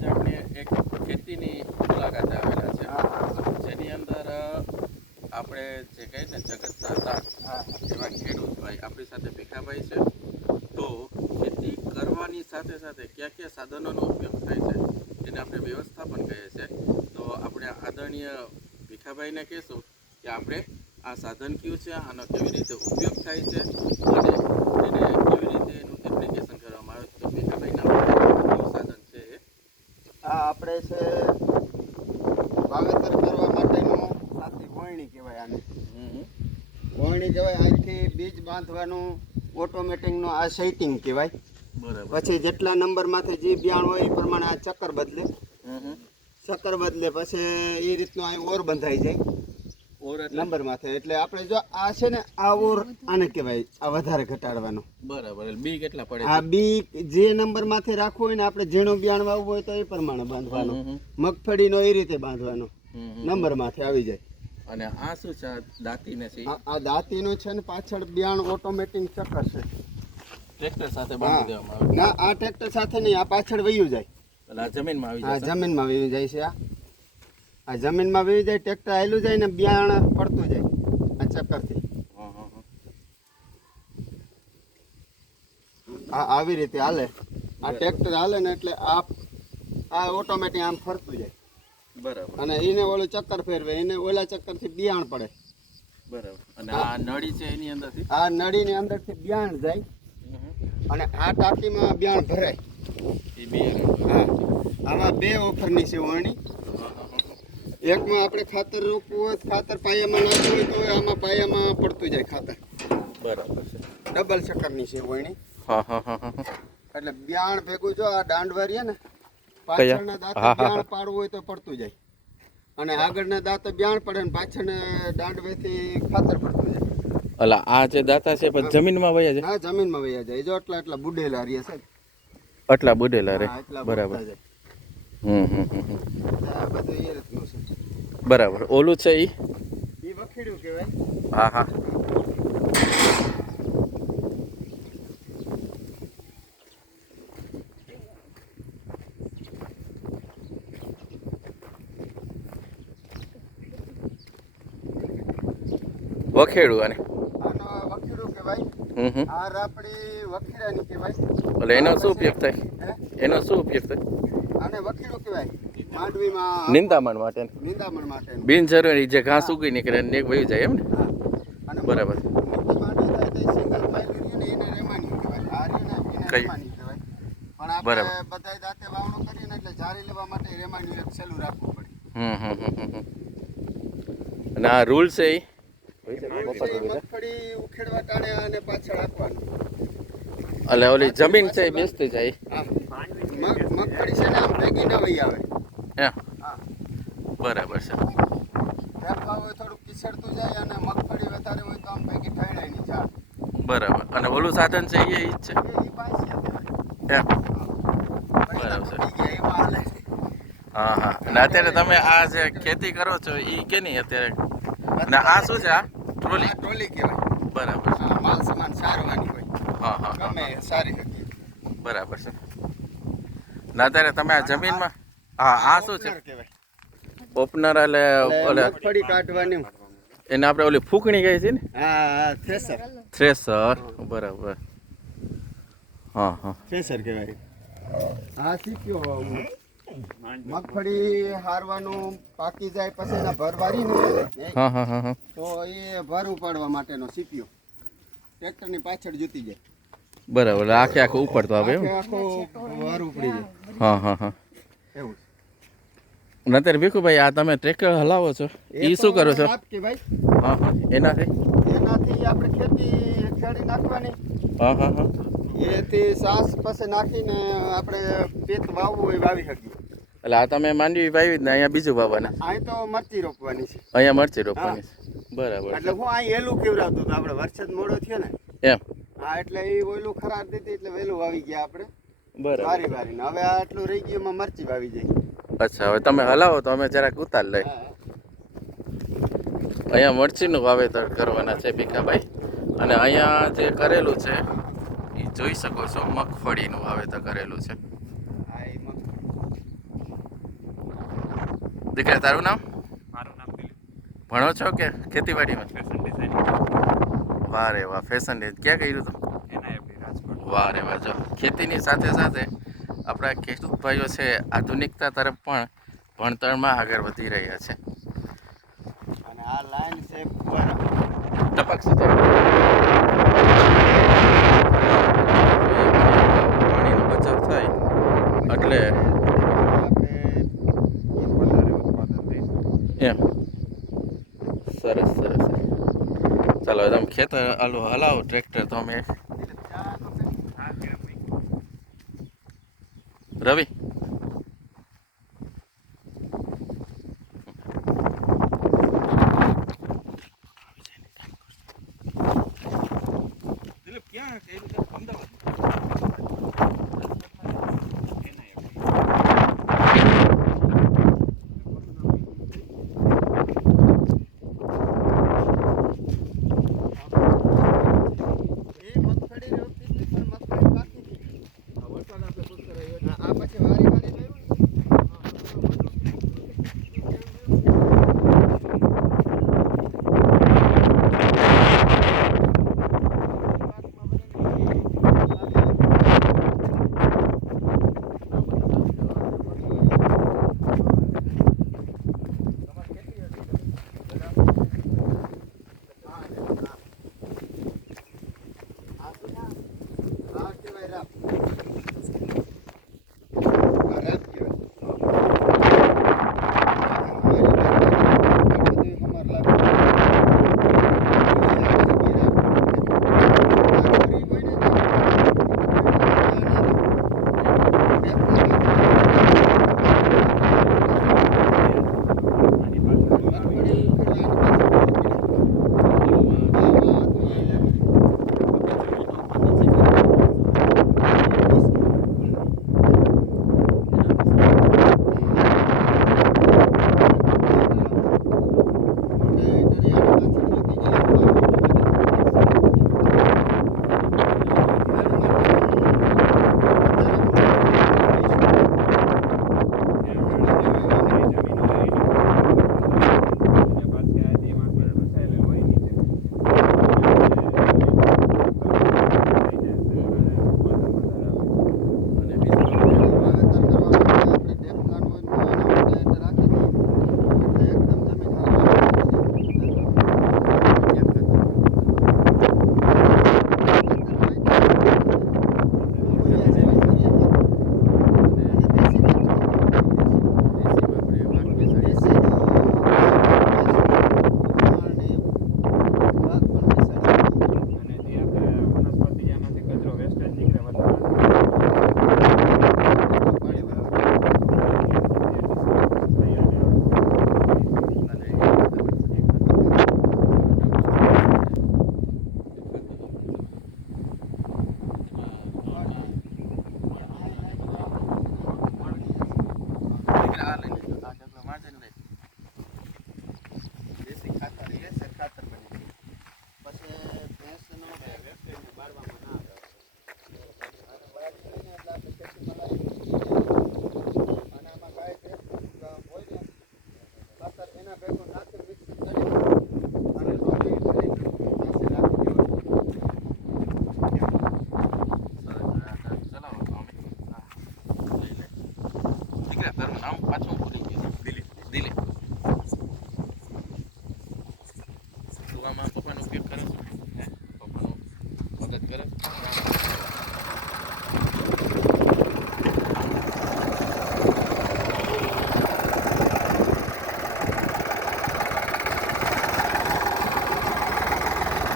આજે આપણે એક ખેતીની મુલાકાતે આવેલા છે. જેની અંદર આપણે જે કહીએ ને જગતના તાત એવા ખેડૂત ભાઈ આપણી સાથે ભીખાભાઈ છે. તો ખેતી કરવાની સાથે સાથે કયા કયા સાધનોનો ઉપયોગ થાય છે, એને આપણે વ્યવસ્થાપન કહીએ છીએ. તો આપણે આદરણીય ભીખાભાઈને કહેશું કે આપણે આ સાધન કયું છે, આનો કેવી રીતે ઉપયોગ થાય છે, અને એને કેવી રીતે એનું એપ્લિકેશન કરવામાં આવે છે તો ભીખાભાઈના કયું સાધન છે એ આ આપણે છે. વાવેતર કરવા માટેનું સાથી વોયણી કહેવાય આને. વોયણી કહેવાય અહીંથી બીજ બાંધવાનું ઓટોમેટિકનું આ સેટિંગ કહેવાય. બરાબર. પછી જેટલા નંબરમાંથી જે બિયાણ હોય એ પ્રમાણે આ ચક્કર બદલે. ચક્કર બદલે પછી એ રીતનું અહીં ઓર બંધાઈ જાય. નંબર માથે એટલે આપણે જો આ છે ને આ ઓર આને કહેવાય આ વધારે ઘટાડવાનો. બરાબર બી કેટલા પડે આ બી જે નંબર માથે રાખવું હોય ને આપણે ઝીણું બિયાણ વાવવું હોય તો એ પ્રમાણે બાંધવાનું. મગફળીનો એ રીતે બાંધવાનો. નંબર માથે આવી જાય. અને આ શું છે દાંતીને છે આ દાંતીનું છે ને પાછળ બિયાણ ઓટોમેટિક ચક્કર છે ટ્રેક્ટર સાથે બાંધી દેવામાં આવે. ના આ ટ્રેક્ટર સાથે નહીં આ પાછળ વયું જાય. એટલે આ જમીનમાં આવી જાય જમીનમાં વયું જાય છે આ. આ જમીનમાં વીવી જાય ટ્રેક્ટર આવેલું જાય ને બિયાણ પડતું જાય. આ ચક્કરથી. આ આવી રીતે હાલે. આ ટ્રેક્ટર હાલે ને એટલે આ આ ઓટોમેટિક આમ ફરતું જાય. બરાબર. અને એને ઓલું ચક્કર ફેરવે. એને ઓલા ચક્કરથી બિયાણ પડે. બરાબર. અને આ નળી છે એની અંદરથી? આ નળીની અંદરથી બિયાણ જાય. અને આ ટાંકીમાં બિયાણ ભરાય. આમાં બે ઓફરની છે વરણી એકમાં આપણે ખાતર રોપવું હોય ખાતર પાયામાં નાખવું હોય તો આમાં પાયામાં પડતું જાય ખાતર. બરાબર છે. ડબલ ચક્કરની છે વણી. હા હા હા હા એટલે બિયાણ ભેગું જો આ દાંડ વારીએ ને પાછળના દાંત બિયાણ પાડવું હોય તો પડતું જાય. અને આગળના દાંતે બિયાણ પડે ને પાછળના દાંડવેથી ખાતર પડતું જાય. અલા આ જે દાતા છે પણ જમીનમાં વયા જાય? હા જમીનમાં વયા જાય. જો એટલા એટલા બુડેલા રહે છે આટલા બુડેલા રહે. એટલા બરાબર. બરાબર. ઓલું છે ઈ? હા હા. વખેડું અને હમ હમ. આ રાપડી વખેડાની કહેવાય. એટલે એનો શું ઉપયોગ થાય? એનો શું ઉપયોગ થાય? આને વખેડું કહેવાય. માંડવીમાં નિંદામણ માટે. નિંદામણ માટે. બિનજરૂરી જે ઘાસ ઉગી નીકળે ને એક વહી જાય એમ ને? અને બરાબર. બરાબર. બધાય દાંતે વાવણું કરીને એટલે જારી લેવા માટે રેમાની એક સેલું રાખવું પડે. હમ હમ હમ હમ હમ. અને આ રૂલ છે ઈ? મગફળી ઉખેડવા ટાણે અને પાછળ આપવાનું. એટલે ઓલી જમીન છે એ બેસતી જાય મગફળી છે ને આમ ભેગી ન વહી આવે. એમ? હા. બરાબર છે. હોય થોડુંક કિસડતું જાય અને મગફળી વધારે હોય તો આમ ભેગી ઠળાય નહીં ઝાડ. બરાબર. અને ઓલું સાધન છે એ ઈ છે? એમ? બરાબર છે. હા હા. અને અત્યારે તમે આ જે ખેતી કરો છો એ કેની અત્યારે? અને આ શું છે આ? ટ્રોલી? આ ટ્રોલી કહેવાય. બરાબર છે. માલ સામાન સારવાની હોય. હા હા હા ગમે સારી હતી. બરાબર છે. ને અત્યારે તમે આ જમીનમાં હા આ શું છે? ઓપનર કહેવાય. ઓપનર એટલે મગફળી કાઢવાની. એને આપણે ઓલી ફૂકણી કહે છે ને? હા થ્રેસર. થ્રેસર. બરાબર. હા હા. થ્રેસર કહેવાય. હા શીખ્યો મગફળી હારવાનું પાકી જાય પછી એના ભર વારી ને હા હા હા હા. તો એ ભર ઉપાડવા માટેનો સીપીઓ ટ્રેક્ટરની પાછળ જૂતી જાય. બરાબર આખે આખું ઉપાડતો આવે આખો ભર ઉપડી જાય. હા હા હા. એવું નતર ભીખુભાઈ આ તમે ટ્રેક્ટર હલાવો છો. એ શું કરો છો? કે ભાઈ. હા હા. એનાથી? એનાથી આપણે ખેતી ખેડી નાખવાની. હા હા હા. એથી સાસ પાસે નાખીને આપણે પેત વાવવું હોય વાવી શકીએ. એટલે આ તમે માંડવી વાવી ને અહીંયા બીજું વાવવાના? અહીં તો મરચી રોપવાની છે. અહીંયા મરચી રોપવાની છે. બરાબર. એટલે હું અહીં એલું કેવડાવતો હતો આપણે વરસાદ મોડો થયો ને. એમ. હા એટલે એ ઓલું ખરાબ દીધી એટલે વહેલું વાવી ગયા આપણે. બરાબર. વારી વારીને હવે આટલું રહી ગયું એમાં મરચી વાવી જાય. અચ્છા હવે તમે હલાવો તો અમે જરાક ઉતાર લઈ. અહીંયા મરચીનું વાવેતર કરવાના છે ભીખાભાઈ. અને અહીંયા જે કરેલું છે એ જોઈ શકો છો મગફળીનું વાવેતર કરેલું છે. દીકરા તારું નામ? મારું નામ ભણો છો કે ખેતીવાડીમાં? વાહ રે વાહ ફેશન ક્યાં કર્યું હતું વારે રે જો. ખેતીની સાથે સાથે આપણા ખેડૂત ભાઈઓ છે આધુનિકતા તરફ પણ ભણતરમાં આગળ વધી રહ્યા છે. અને આ લાઈન છે ટપક પાણીનો બચાવ થાય એટલે એમ. સરસ સરસ. ચાલો તમે ખેતર હાલો હલાવો ટ્રેક્ટર તો અમે રવિ. દિલીપ ક્યાં અમદાવાદ.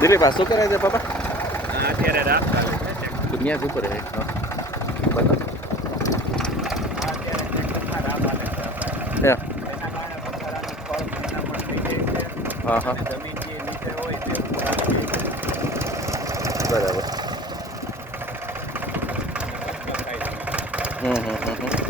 દિલીપ આ શું કરે છે બાબા અત્યારે રાત દુનિયા શું કરે બતાવો બરાબર હમ હમ હમ હમ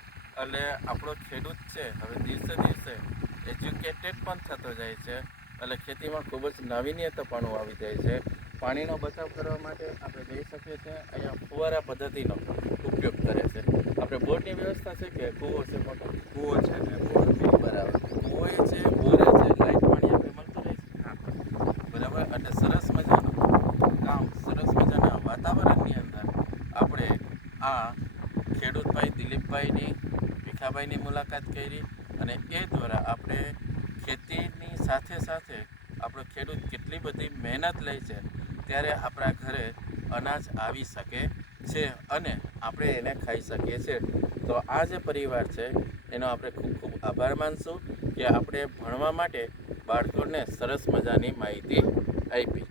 એટલે આપણો ખેડૂત છે હવે દિવસે દિવસે એજ્યુકેટેડ પણ થતો જાય છે. એટલે ખેતીમાં ખૂબ જ નાવીન્યતાપણું આવી જાય છે. પાણીનો બચાવ કરવા માટે આપણે જોઈ શકીએ છીએ. અહીંયા ફુવારા પદ્ધતિનો ઉપયોગ કરે છે. આપણે બોરની વ્યવસ્થા છે કે કૂવો છે મોટો? કૂવો છે ને બોર બરાબર. કૂવો છે બોરે છે લાઈટ પાણી આપણે મળતું રહે છે. બરાબર? એટલે સરસ મજાનું કામ સરસ મજાના વાતાવરણની અંદર આપણે આ ખેડૂતભાઈ દિલીપભાઈની ભીખાભાઈની મુલાકાત કરી અને એ દ્વારા આપણે ખેતીની સાથે સાથે આપણો ખેડૂત કેટલી બધી મહેનત લે છે ત્યારે આપણા ઘરે અનાજ આવી શકે છે અને આપણે એને ખાઈ શકીએ છીએ. તો આ જે પરિવાર છે, એનો આપણે ખૂબ ખૂબ આભાર માનશું કે આપણે ભણવા માટે બાળકોને સરસ મજાની માહિતી આપી.